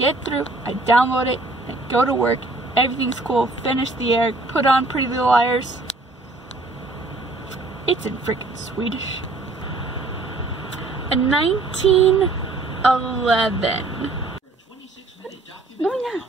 get through, I download it, I go to work, everything's cool, finish the air, put on Pretty Little Liars. It's in freaking Swedish. A 1911. No, no.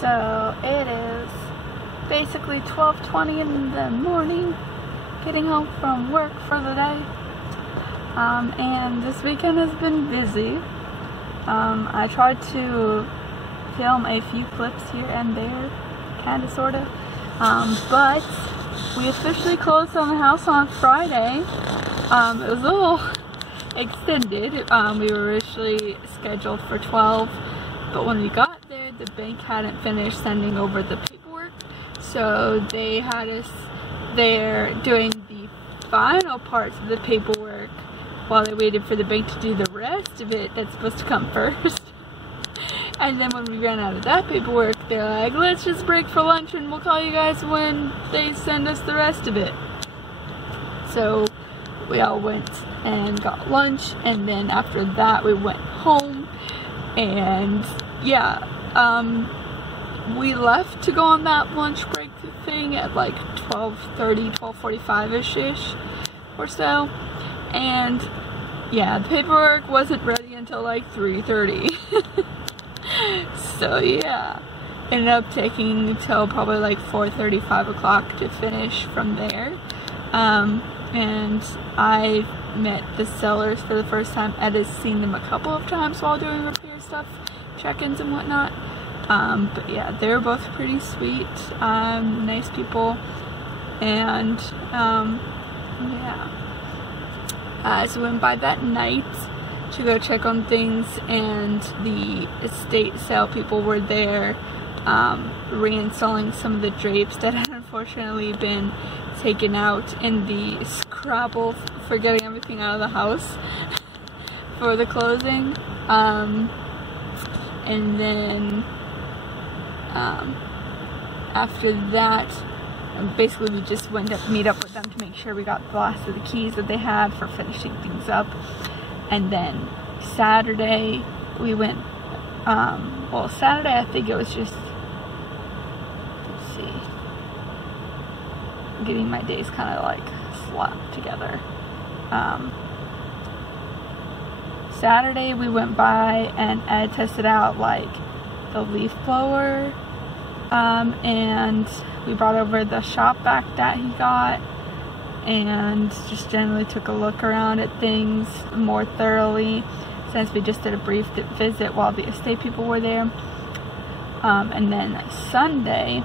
So it is basically 12:20 in the morning, getting home from work for the day. And this weekend has been busy. I tried to film a few clips here and there, kinda sorta, but we officially closed on the house on Friday. It was a little extended. We were originally scheduled for 12, but when we got there, the bank hadn't finished sending over the paperwork, so they had us there doing the final parts of the paperwork while they waited for the bank to do the rest of it that's supposed to come first. And then when we ran out of that paperwork, they're like, let's just break for lunch and we'll call you guys when they send us the rest of it. So we all went and got lunch, and then after that we went home. And yeah, we left to go on that lunch break thing at like 12:30, 12:45-ish or so. And yeah, the paperwork wasn't ready until like 3:30. So yeah, ended up taking until probably like 4:30, 5 o'clock to finish from there. And I met the sellers for the first time. Ed has seen them a couple of times while doing repair stuff, check-ins and whatnot. But yeah, they were both pretty sweet, nice people, and yeah. So we went by that night to go check on things, and the estate sale people were there reinstalling some of the drapes that had unfortunately been taken out in the scrabble for getting everything out of the house for the closing. And then after that, basically we just went to meet up with them to make sure we got the last of the keys that they had for finishing things up. And then Saturday we went, well, Saturday I think it was just, let's see, getting my days kind of like slapped together. Saturday we went by and Ed tested out like the leaf blower, and we brought over the shop vac that he got, and just generally took a look around at things more thoroughly since we just did a brief visit while the estate people were there. And then Sunday,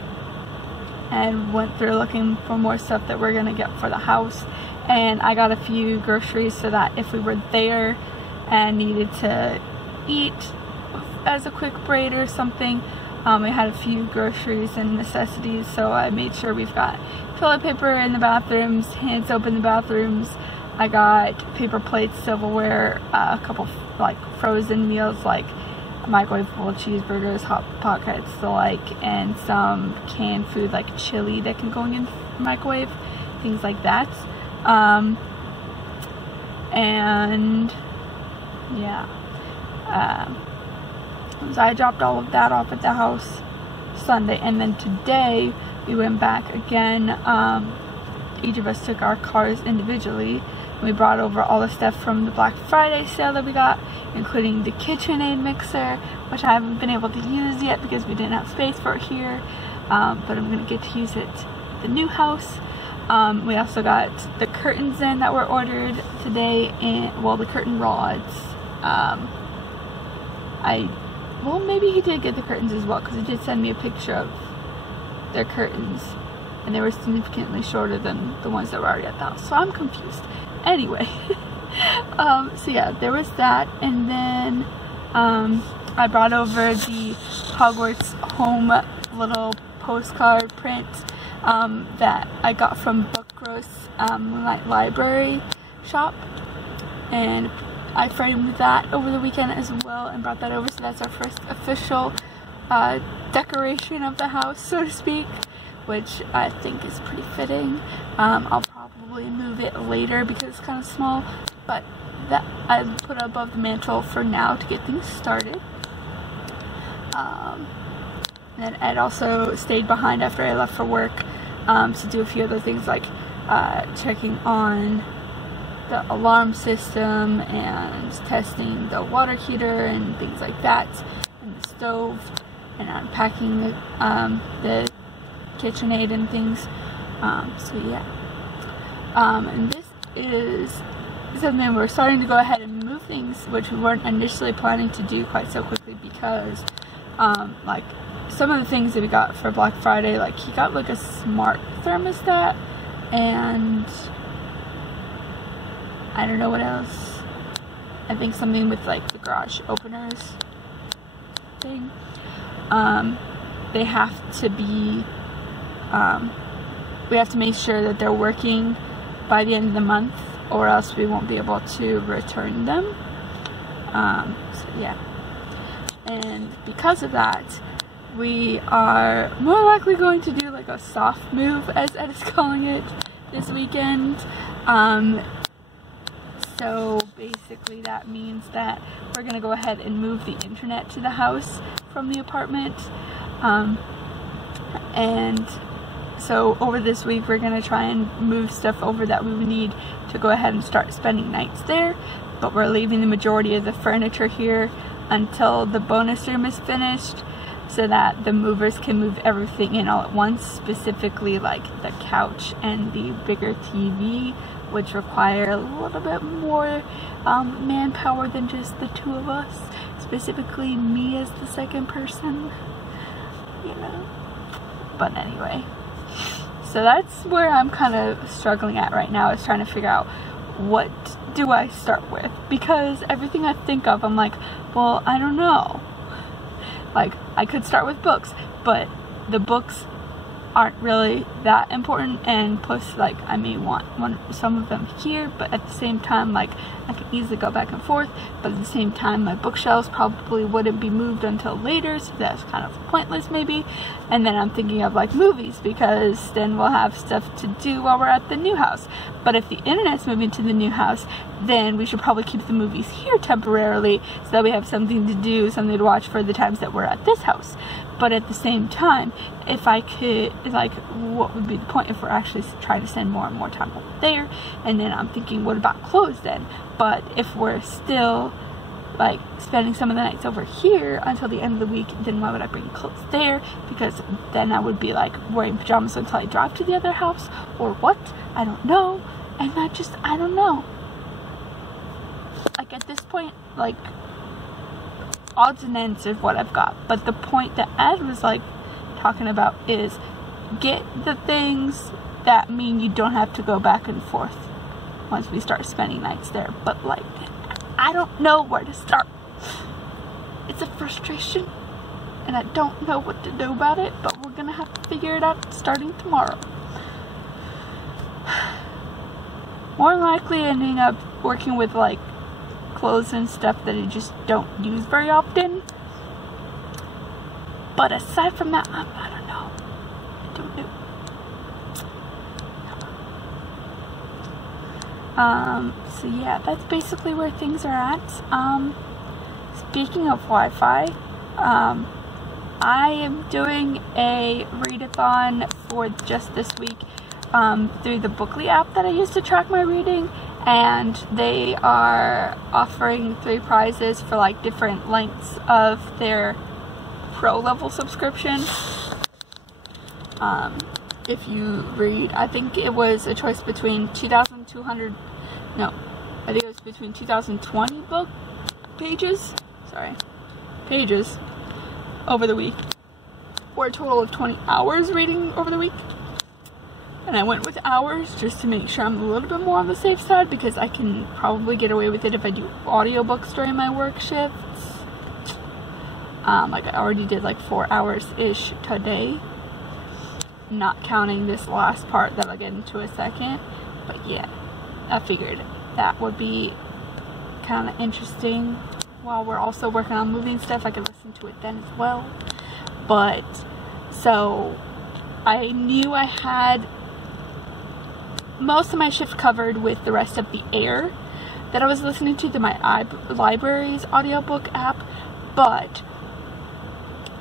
and went through looking for more stuff that we're gonna get for the house, and I got a few groceries so that if we were there and needed to eat as a quick break or something, we had a few groceries and necessities. So I made sure we've got toilet paper in the bathrooms, hand soap in the bathrooms. I got paper plates, silverware, a couple like frozen meals like microwavable cheeseburgers, hot pockets, the like, and some canned food like chili that can go in the microwave, things like that. And yeah, so I dropped all of that off at the house Sunday, and then today we went back again. Each of us took our cars individually, and we brought over all the stuff from the Black Friday sale that we got, including the KitchenAid mixer, which I haven't been able to use yet because we didn't have space for it here, but I'm going to get to use it at the new house. We also got the curtains in that were ordered today, and well, the curtain rods. Well, maybe he did get the curtains as well, because he did send me a picture of their curtains, and they were significantly shorter than the ones that were already at the house, so I'm confused. Anyway, so yeah, there was that, and then I brought over the Hogwarts home little postcard print that I got from Book Gross Moonlight Library shop, and I framed that over the weekend as well and brought that over, so that's our first official decoration of the house, so to speak, which I think is pretty fitting. I'll probably move it later because it's kind of small, but that I put above the mantle for now to get things started. And then Ed also stayed behind after I left for work to do a few other things like checking on the alarm system and testing the water heater and things like that, and the stove, and unpacking the KitchenAid and things. So yeah, and this is something we're starting to go ahead and move things, which we weren't initially planning to do quite so quickly because like some of the things that we got for Black Friday, like he got like a smart thermostat and I don't know what else. I think something with like the garage openers thing. They have to be, we have to make sure that they're working by the end of the month, or else we won't be able to return them. So yeah, and because of that, we are more likely going to do like a soft move, as Ed is calling it, this weekend. So basically that means that we're gonna go ahead and move the internet to the house from the apartment. And so over this week we're gonna try and move stuff over that we would need to go ahead and start spending nights there, but we're leaving the majority of the furniture here until the bonus room is finished, so that the movers can move everything in all at once, specifically like the couch and the bigger TV, which require a little bit more manpower than just the two of us, specifically me as the second person, you know. But anyway, so that's where I'm kind of struggling at right now, is trying to figure out what do I start with, because everything I think of, I'm like, well, I don't know. Like, I could start with books, but the books aren't really that important, and plus, like, I may want some of them here, but at the same time, like, I could easily go back and forth, but at the same time, my bookshelves probably wouldn't be moved until later, so that's kind of pointless maybe. And then I'm thinking of like movies, because then we'll have stuff to do while we're at the new house. But if the internet's moving to the new house, then we should probably keep the movies here temporarily, so that we have something to do, something to watch for the times that we're at this house. But at the same time, if I could, like, what would be the point if we're actually trying to spend more and more time over there? And then I'm thinking, what about clothes then? But if we're still, like, spending some of the nights over here until the end of the week, then why would I bring clothes there? Because then I would be, like, wearing pajamas until I drive to the other house, or what? I don't know. And I don't know. Like, at this point, like, odds and ends of what I've got. But the point that Ed was like talking about is get the things that mean you don't have to go back and forth once we start spending nights there. But like, I don't know where to start. It's a frustration, and I don't know what to do about it, but we're gonna have to figure it out starting tomorrow. More likely ending up working with like clothes and stuff that I just don't use very often. But aside from that, I don't know. I don't know. So yeah, that's basically where things are at. Speaking of Wi-Fi, I am doing a readathon for just this week through the Bookly app that I use to track my reading. And they are offering 3 prizes for like different lengths of their pro level subscription. If you read, I think it was a choice between 2,200, no, I think it was between 2,020 book pages over the week, or a total of 20 hours reading over the week. And I went with hours just to make sure I'm a little bit more on the safe side, because I can probably get away with it if I do audiobooks during my work shifts. Like I already did like 4 hours-ish today, not counting this last part that I'll get into a second. But yeah, I figured that would be kind of interesting. While we're also working on moving stuff, I could listen to it then as well. But, so, I knew I had most of my shift covered with the rest of the Air that I was listening to through my library's audiobook app, but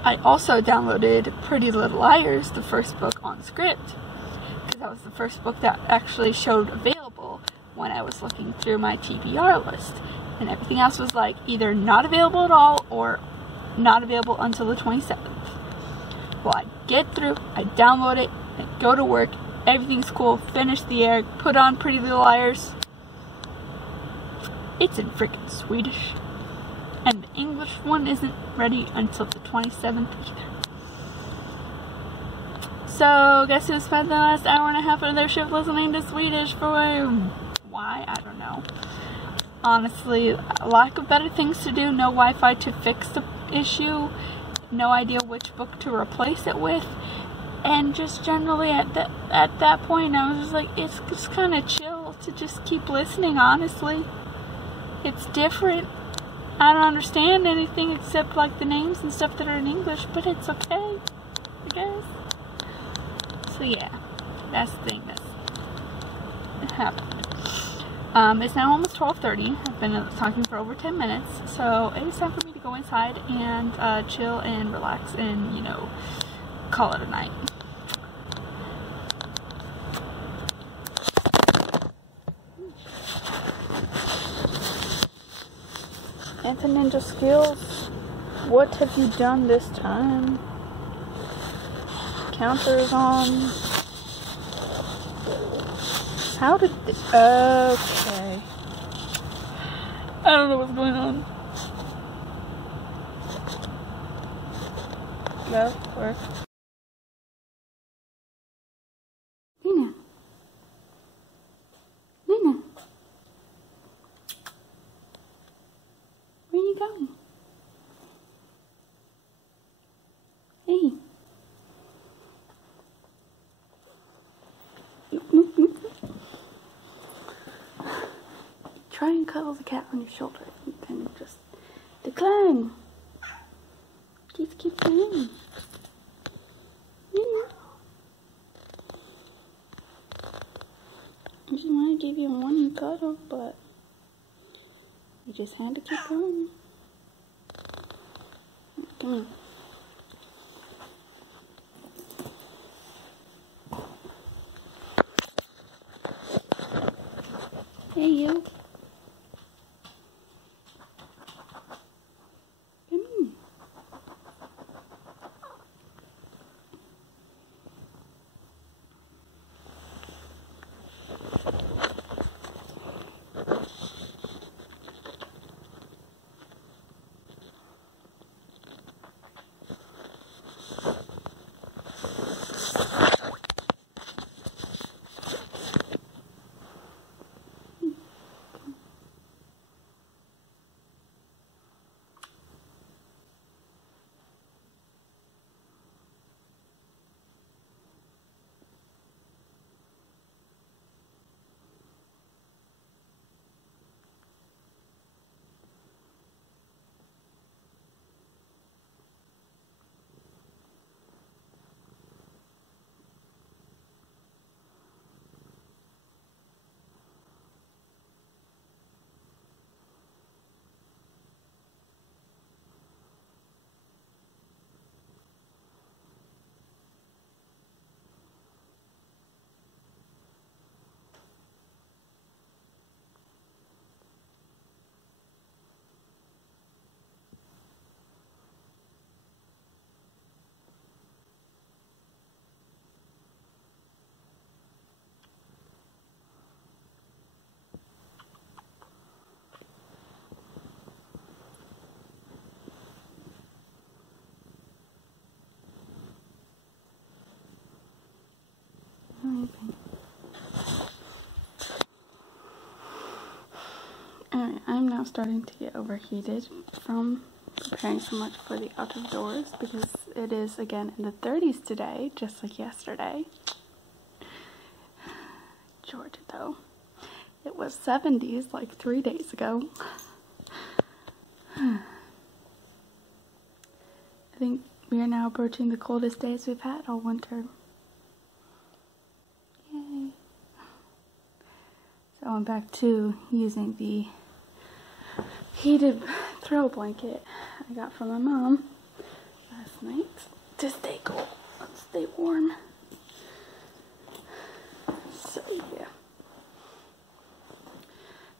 I also downloaded Pretty Little Liars, the first book on script, because that was the first book that actually showed available when I was looking through my TBR list, and everything else was like either not available at all or not available until the 27th. Well, I get through, I download it, I go to work, everything's cool, finish the Air, put on Pretty Little Liars. It's in freaking Swedish. And the English one isn't ready until the 27th either. So, guess who spent the last hour and a half of their shift listening to Swedish for why? I don't know. Honestly, lack of better things to do, no Wi-Fi to fix the issue, no idea which book to replace it with, and just generally at that point I was just like, it's just kind of chill to just keep listening, honestly. It's different. I don't understand anything except like the names and stuff that are in English, but it's okay, I guess. So yeah, that's the thing that happened. It's now almost 12:30. I've been talking for over 10 minutes, so it's time for me to go inside and chill and relax and, you know, call it a night. Anti-ninja skills. What have you done this time? Counter is on. How did okay. I don't know what's going on. Left or Nina. Nina. Where are you going? Hey. Try and cuddle the cat on your shoulder and just decline. Just keep playing. Yeah. I just want to give you a morning cuddle, but you just had to keep going. Come here. Hey, you. Come in. Alright, I'm now starting to get overheated from preparing so much for the out of doors because it is again in the 30s today, just like yesterday. Georgia though. It was 70s like 3 days ago. I think we are now approaching the coldest days we've had all winter. Yay. So I'm back to using the heated throw blanket I got from my mom last night to stay cool and stay warm. So yeah.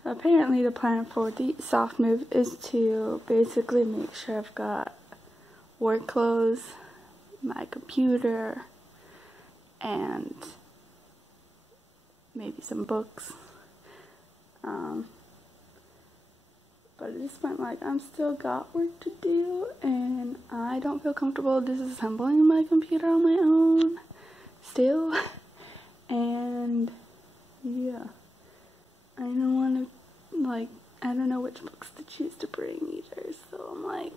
Apparently the plan for the soft move is to basically make sure I've got work clothes, my computer, and maybe some books But at this point, like, I'm still got work to do, and I don't feel comfortable disassembling my computer on my own still. And yeah, I don't want to, like, I don't know which books to choose to bring either, so I'm like,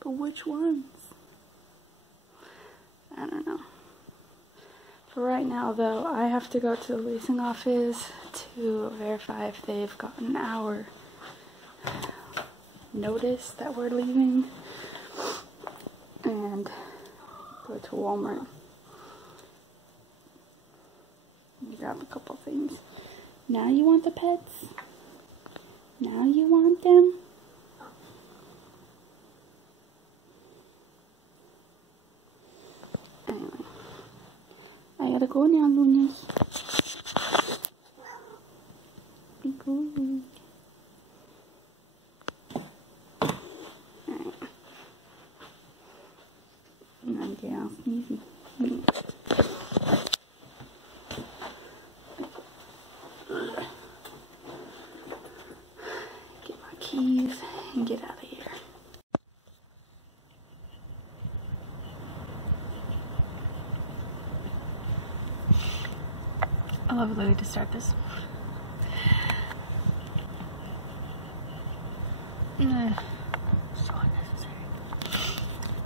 but which ones? I don't know. For right now though, I have to go to the leasing office to verify if they've gotten our notice that we're leaving, and go to Walmart and grab a couple things. Now you want the pets? Now you want them? Anyway, I gotta go now, Lunas. Be good. Alright. Now get out sneezing. Get my keys and get out of here. I love the way to start this. So unnecessary.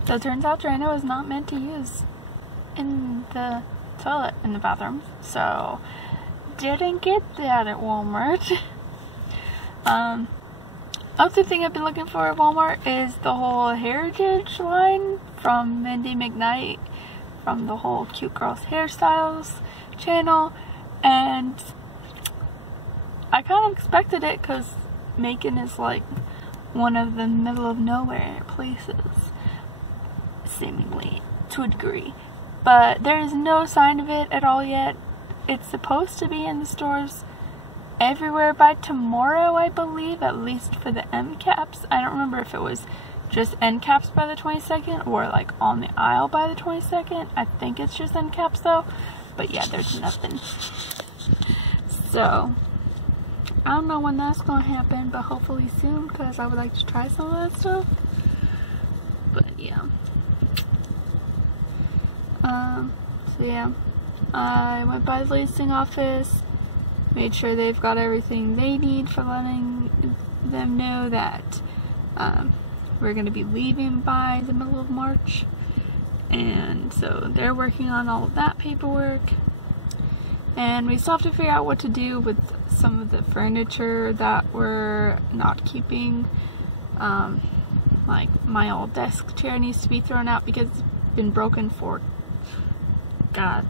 So it turns out Drano is not meant to use in the toilet in the bathroom, so didn't get that at Walmart. Other thing I've been looking for at Walmart is the whole heritage line from Mindy McKnight, from the whole Cute Girls Hairstyles channel, and I kind of expected it because Macon is like one of the middle of nowhere places, seemingly, to a degree, but there is no sign of it at all yet. It's supposed to be in the stores everywhere by tomorrow, I believe, at least for the M caps. I don't remember if it was just end caps by the 22nd or like on the aisle by the 22nd. I think it's just end caps though, but yeah, there's nothing. So I don't know when that's gonna happen, but hopefully soon, because I would like to try some of that stuff. But yeah, so yeah, I went by the leasing office, made sure they've got everything they need for letting them know that we're going to be leaving by the middle of March, and so they're working on all of that paperwork, and we still have to figure out what to do with some of the furniture that we're not keeping. Like my old desk chair needs to be thrown out because it's been broken for, God,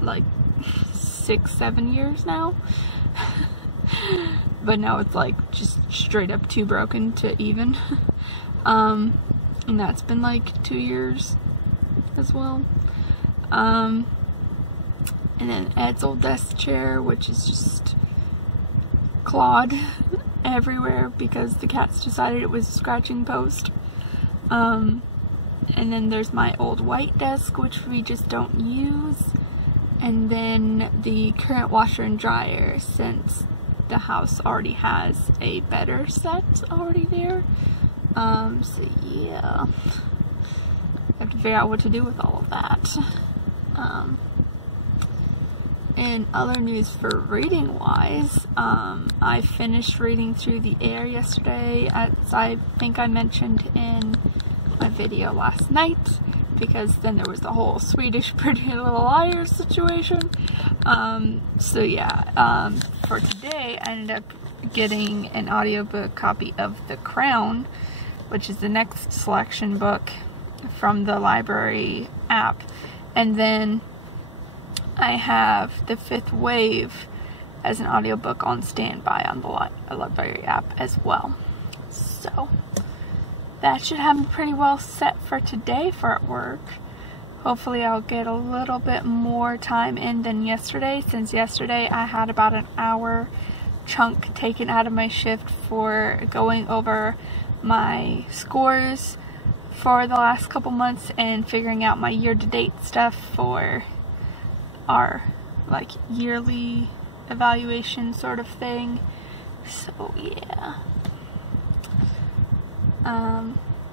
like 6-7 years now. But now it's like just straight up too broken to even. And that's been like 2 years as well. And then Ed's old desk chair, which is just clawed everywhere because the cats decided it was a scratching post. And then there's my old white desk, which we just don't use. And then the current washer and dryer, since the house already has a better set already there. So yeah, I have to figure out what to do with all of that. In other news for reading wise, I finished reading through The Air yesterday, as I think I mentioned in my video last night, because then there was the whole Swedish Pretty Little Liars situation. So yeah, for today I ended up getting an audiobook copy of The Crown, which is the next selection book from the library app, and then I have The Fifth Wave as an audiobook on standby on the library app as well. So that should have me pretty well set for today for at work. Hopefully I'll get a little bit more time in than yesterday, since yesterday I had about an hour chunk taken out of my shift for going over my scores for the last couple months and figuring out my year-to-date stuff for our like yearly evaluation sort of thing. So yeah,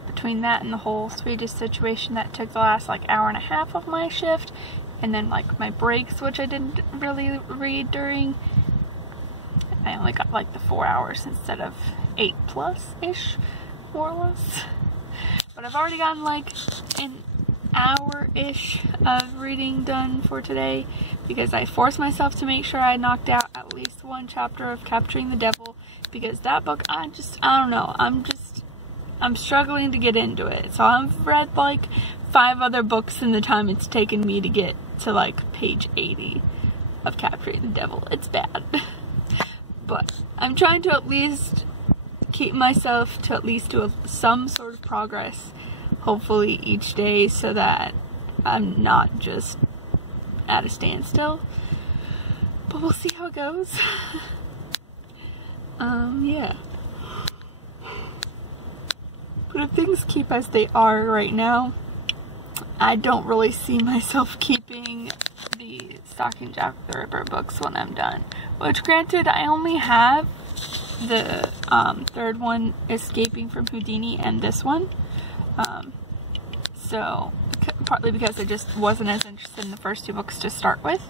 Between that and the whole Swedish situation that took the last like hour and a half of my shift, and then like my breaks, which I didn't really read during, I only got like the 4 hours instead of 8+-ish, more or less. But I've already gotten like an hour-ish of reading done for today because I forced myself to make sure I knocked out at least one chapter of Capturing the Devil, because that book, I don't know, I'm struggling to get into it. So I've read like 5 other books in the time it's taken me to get to like page 80 of Capturing the Devil. It's bad. But I'm trying to at least keep myself to at least do some sort of progress, hopefully each day, so that I'm not just at a standstill. But we'll see how it goes. Yeah. But if things keep as they are right now, I don't really see myself keeping the Stalking Jack the Ripper books when I'm done. Which, granted, I only have the third one, Escaping from Houdini, and this one. So, partly because I just wasn't as interested in the first 2 books to start with.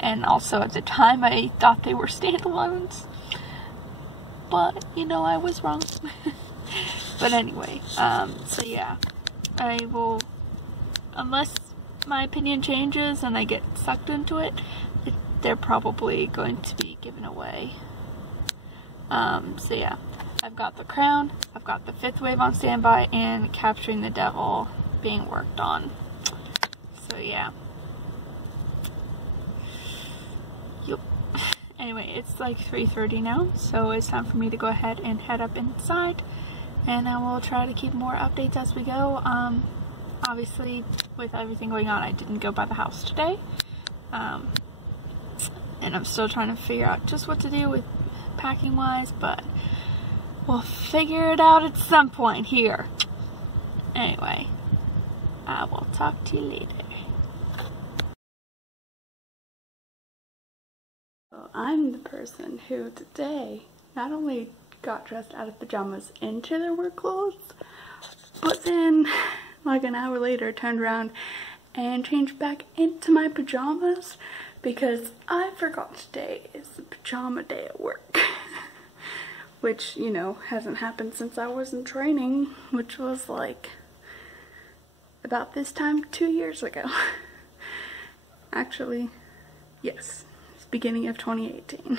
And also, at the time, I thought they were standalones. But, you know, I was wrong. But anyway, so yeah, I will, unless my opinion changes and I get sucked into it, they're probably going to be given away. So yeah, I've got The Crown, I've got The Fifth Wave on standby, and Capturing the Devil being worked on. So yeah. Yep. Anyway, it's like 3:30 now, so it's time for me to go ahead and head up inside. And I will try to keep more updates as we go. Obviously, with everything going on, I didn't go by the house today. And I'm still trying to figure out just what to do with packing wise, but we'll figure it out at some point here. Anyway, I will talk to you later. So I'm the person who today not only got dressed out of pajamas into their work clothes, but then like an hour later turned around and changed back into my pajamas because I forgot today is the pajama day at work. Which, you know, hasn't happened since I was in training, which was like about this time 2 years ago. Actually, yes, it's beginning of 2018.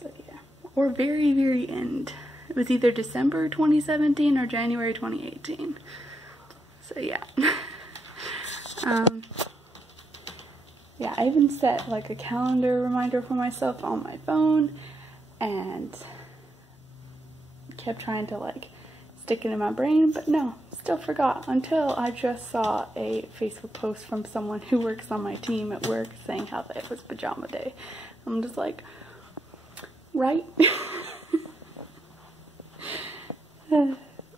So yeah. Or very, very end. It was either December 2017 or January 2018. So yeah. Yeah, I even set like a calendar reminder for myself on my phone and kept trying to like stick it in my brain, but no, still forgot until I just saw a Facebook post from someone who works on my team at work saying how it was pajama day. I'm just like, right?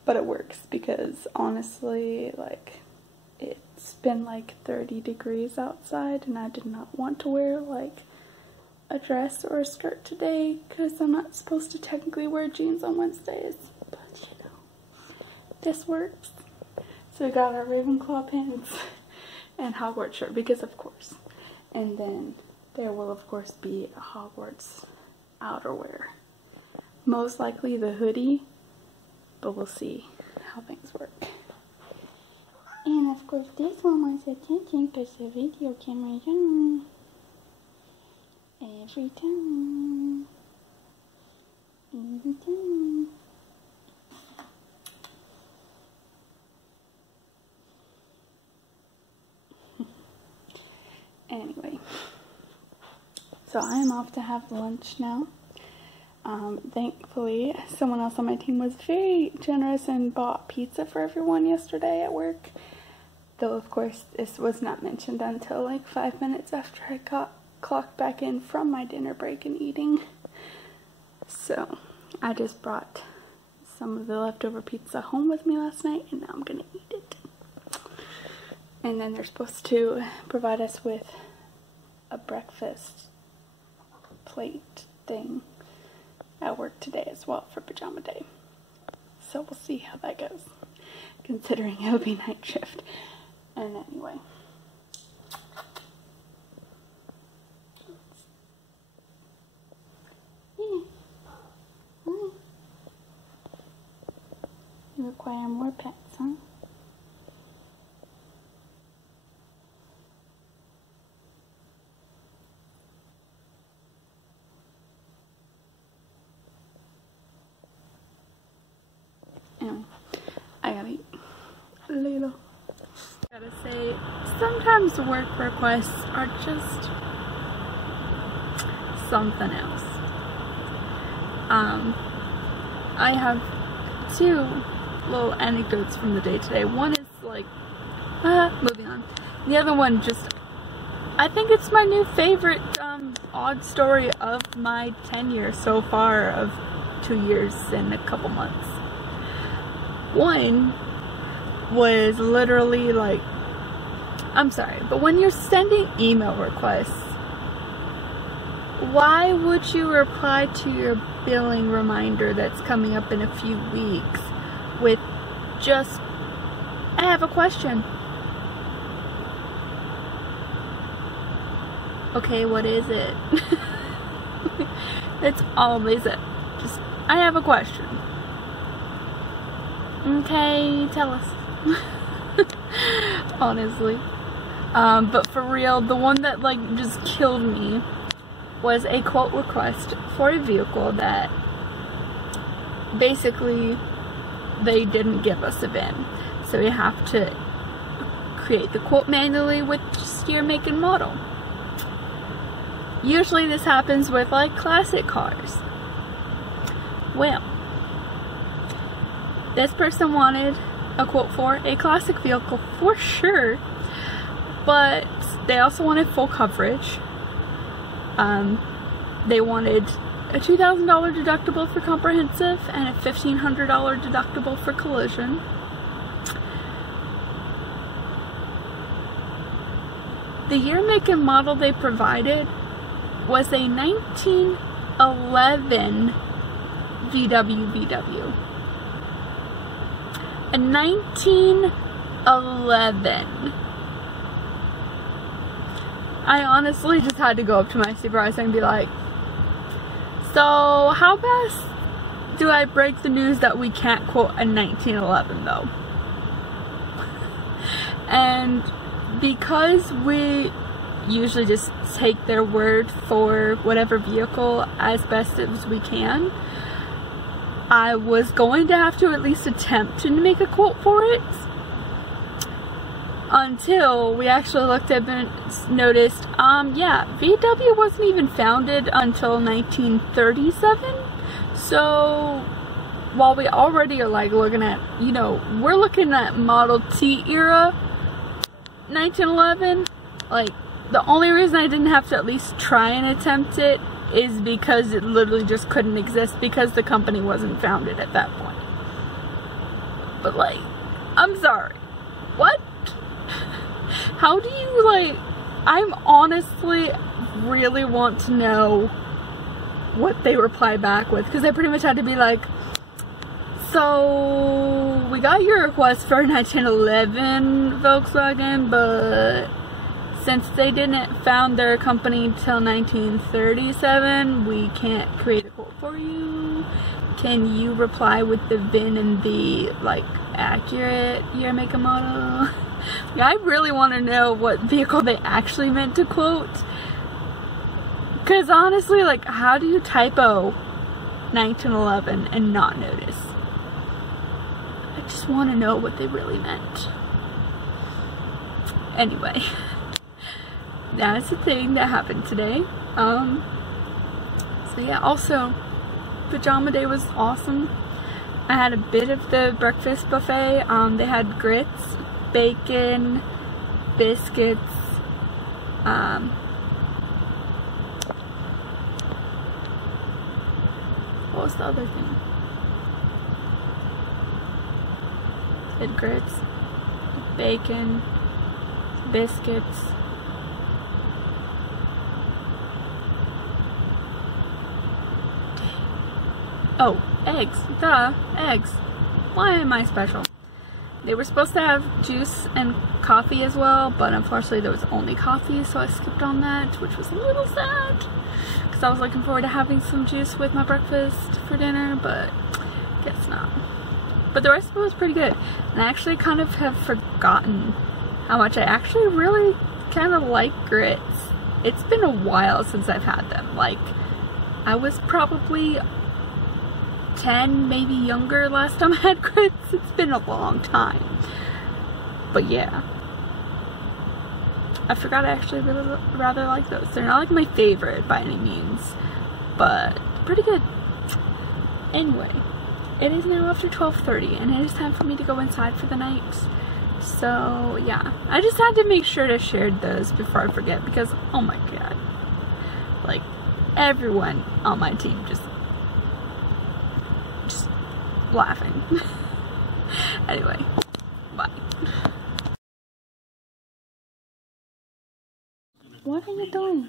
But it works because honestly, like, it's been like 30 degrees outside and I did not want to wear like a dress or a skirt today because I'm not supposed to technically wear jeans on Wednesdays, but you know, this works. So we got our Ravenclaw pins and Hogwarts shirt because of course, and then there will of course be a Hogwarts outerwear, most likely the hoodie, but we'll see how things work. And of course this one wants attention because the video camera is on every time. Every time. Anyway, so I am off to have lunch now. Thankfully, someone else on my team was very generous and bought pizza for everyone yesterday at work. Though, of course, this was not mentioned until like 5 minutes after I got clocked back in from my dinner break and eating. So, I just brought some of the leftover pizza home with me last night, and now I'm gonna eat it. And then they're supposed to provide us with a breakfast plate thing at work today as well for pajama day. so we'll see how that goes, considering it would be night shift. And anyway. You require more pets, huh? Anyway, I gotta eat later. Gotta say, sometimes work requests are just something else. I have two little anecdotes from the day today. One is like, moving on. The other one just, I think it's my new favorite odd story of my tenure so far of 2 years and a couple months. One was literally like, I'm sorry, but when you're sending email requests, why would you reply to your billing reminder that's coming up in a few weeks with just, I have a question? Okay, what is it? That's always it. Just, I have a question. Okay, tell us. Honestly. But for real, the one that like just killed me was a quote request for a vehicle that basically they didn't give us a VIN. So you have to create the quote manually with just your make and model. Usually this happens with like classic cars. Well, this person wanted a quote for a classic vehicle for sure, but they also wanted full coverage. They wanted a $2,000 deductible for comprehensive and a $1,500 deductible for collision. The year, make, and model they provided was a 1911 VW. A 1911. I honestly just had to go up to my supervisor and be like, so how best do I break the news that we can't quote a 1911 though? And because we usually just take their word for whatever vehicle as best as we can, I was going to have to at least attempt to make a quote for it. Until we actually looked at and noticed, yeah, VW wasn't even founded until 1937. So, while we already are like looking at, you know, we're looking at Model T era 1911, like, the only reason I didn't have to at least try and attempt it is because it literally just couldn't exist because the company wasn't founded at that point. But like, I'm sorry. What? How do you like, I'm honestly really want to know what they reply back with, because I pretty much had to be like, so we got your request for 1911 Volkswagen, but since they didn't found their company till 1937, we can't create a quote for you. Can you reply with the VIN and the like accurate year, make, and model? I really want to know what vehicle they actually meant to quote. Because honestly, like, how do you typo 1911 and not notice? I just want to know what they really meant. Anyway, that's the thing that happened today. So yeah, also, pajama day was awesome. I had a bit of the breakfast buffet. They had grits, bacon, biscuits, what was the other thing? They had grits, bacon, biscuits, oh, eggs, duh, eggs. why am I special? They were supposed to have juice and coffee as well, but unfortunately there was only coffee, so I skipped on that, which was a little sad. Because I was looking forward to having some juice with my breakfast for dinner, but guess not. But the rest of it was pretty good. And I actually kind of have forgotten how much I actually really kind of like grits. It's been a while since I've had them. Like, I was probably 10, maybe younger last time I had grits. It's been a long time. But yeah, I forgot I actually really rather like those. They're not like my favorite by any means, but pretty good. Anyway, it is now after 12:30 and it is time for me to go inside for the night. So yeah, I just had to make sure to share those before I forget, because oh my god, like everyone on my team just laughing. Anyway, bye. What are you doing?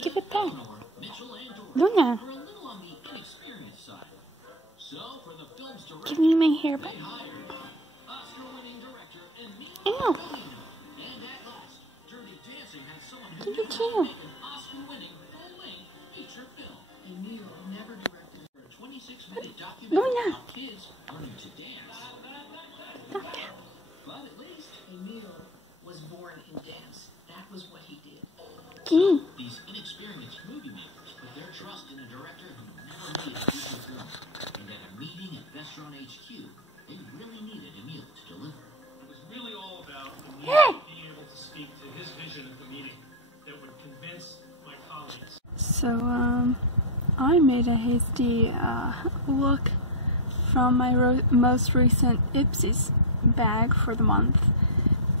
Give it back. Luna. Give me my hair back. Ew. Give it to you. Luna. Stop that. But at least Emil was born in dance. That was what he did. These inexperienced movie makers put their trust in a director who never made a feature film. And at a meeting at Vestron HQ, they really needed Emil to deliver. It was really all about Emil being able to speak to his vision at the meeting that would convince my colleagues. So, I made a hasty look from my most recent Ipsies bag for the month,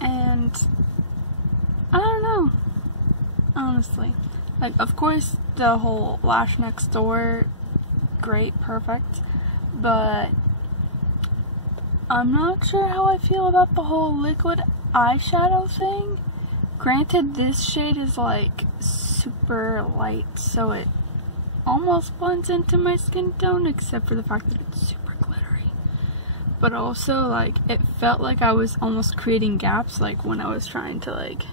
and I don't know, honestly. Like, of course, the whole Lash Next Door, great, perfect, but I'm not sure how I feel about the whole liquid eyeshadow thing. Granted, this shade is like super light, so it almost blends into my skin tone, except for the fact that it's super glittery. But also, like, it felt like I was almost creating gaps, like when I was trying to like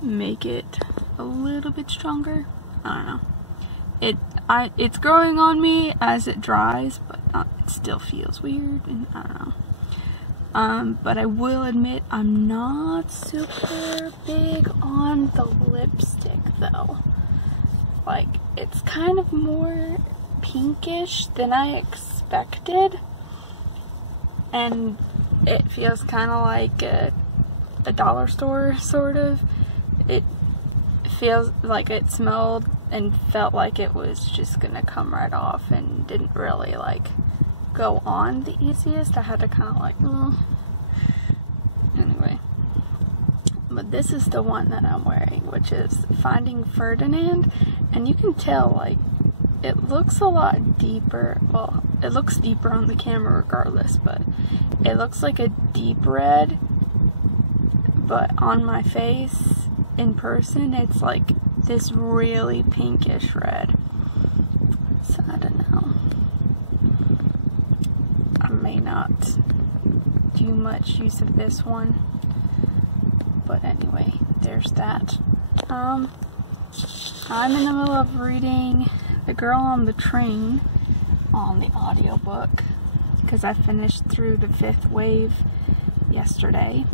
make it a little bit stronger. I don't know. It's growing on me as it dries, but it still feels weird, and I don't know. But I will admit I'm not super big on the lipstick though. Like, it's kind of more pinkish than I expected, and it feels kind of like a dollar store, sort of. It feels like it smelled and felt like it was just gonna come right off and didn't really like go on the easiest. I had to kind of like, anyway. But this is the one that I'm wearing, which is Finding Ferdinand, and you can tell, like, it looks a lot deeper. Well, it looks deeper on the camera regardless, but it looks like a deep red, but on my face in person it's like this really pinkish red. So I don't know, I may not do much use of this one. But anyway, there's that. I'm in the middle of reading The Girl on the Train on the audiobook, because I finished through the 5th wave yesterday.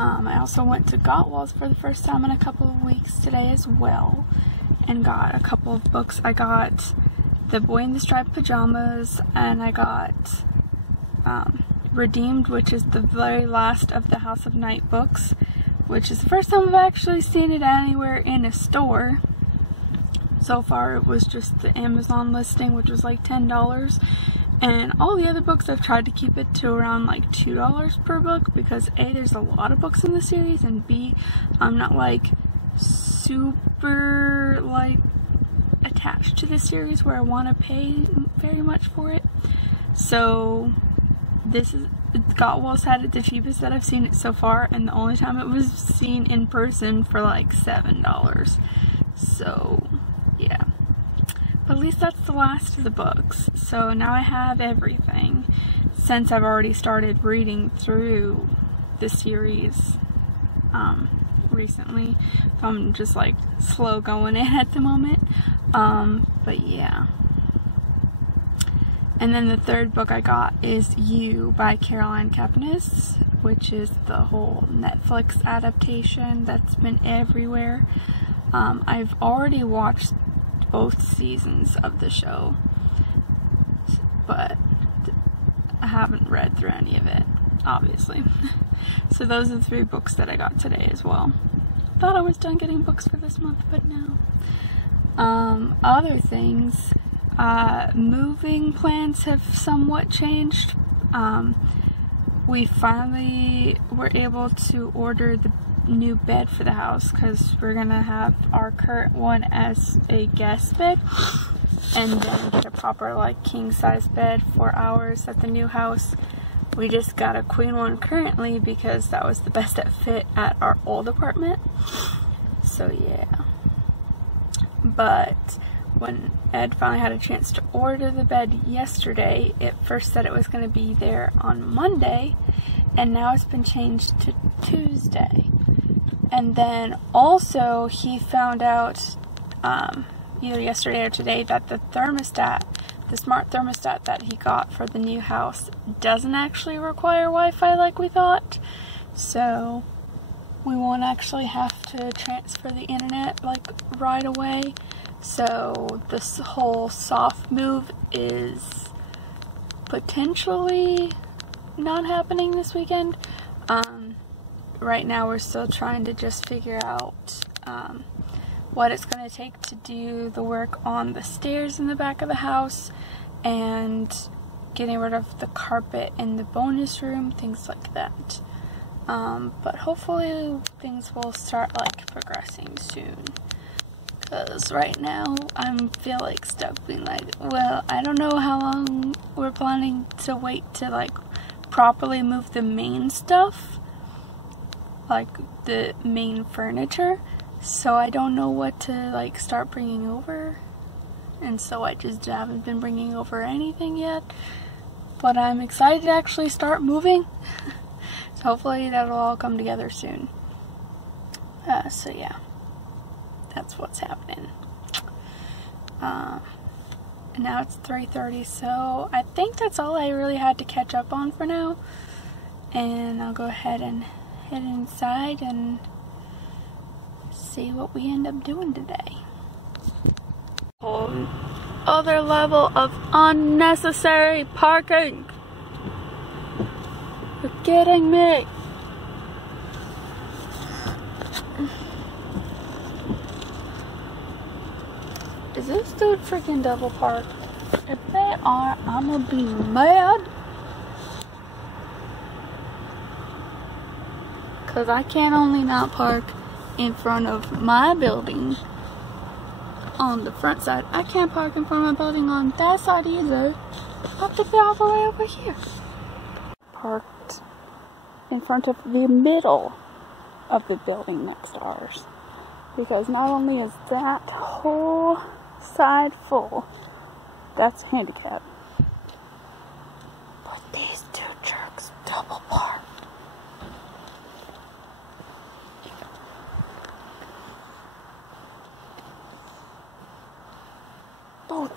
I also went to Goodreads for the first time in a couple of weeks today as well, and got a couple of books. I got The Boy in the Striped Pajamas, and I got Redeemed, which is the very last of the House of Night books, which is the first time I've actually seen it anywhere in a store. So far it was just the Amazon listing, which was like $10, and all the other books I've tried to keep it to around like $2 per book, because A, there's a lot of books in the series, and B, I'm not like super like attached to the series where I want to pay very much for it. So this is, Goodreads had it the cheapest that I've seen it so far, and the only time it was seen in person for like $7. So yeah, But at least that's the last of the books. So now I have everything, since I've already started reading through the series recently. I'm just like slow going in at the moment. But yeah. And then the third book I got is You by Caroline Kepnes, which is the whole Netflix adaptation that's been everywhere. I've already watched both seasons of the show, but I haven't read through any of it, obviously. So those are the 3 books that I got today as well. Thought I was done getting books for this month, but no. Other things, moving plans have somewhat changed. We finally were able to order the new bed for the house, because we're gonna have our current one as a guest bed and then get a proper like king size bed for ours at the new house. We just got a queen one currently because that was the best that fit at our old apartment. So yeah. But when Ed finally had a chance to order the bed yesterday, it first said it was going to be there on Monday, and now it's been changed to Tuesday. And then also he found out either yesterday or today that the thermostat, the smart thermostat that he got for the new house, doesn't actually require Wi-Fi like we thought. So we won't actually have to transfer the internet like right away. So this whole soft move is potentially not happening this weekend. Right now we're still trying to just figure out what it's going to take to do the work on the stairs in the back of the house, and getting rid of the carpet in the bonus room, things like that. But hopefully things will start like progressing soon. Because right now I feel like stuck being like, well, I don't know how long we're planning to wait to like properly move the main stuff, like the main furniture. So I don't know what to like start bringing over, and so I just haven't been bringing over anything yet. But I'm excited to actually start moving. So hopefully that'll all come together soon. So yeah, that's what's happening. And now it's 3:30, so I think that's all I really had to catch up on for now. And I'll go ahead and head inside and see what we end up doing today. Whole other level of unnecessary parking. You're kidding me. Is this dude freaking double parked? If they are, I'm gonna be mad. Cause I can't only not park in front of my building on the front side, I can't park in front of my building on that side either. I have to be all the way over here. Parked in front of the middle of the building next to ours. Because not only is that whole side full, that's handicapped, but these two jerks double parked. Both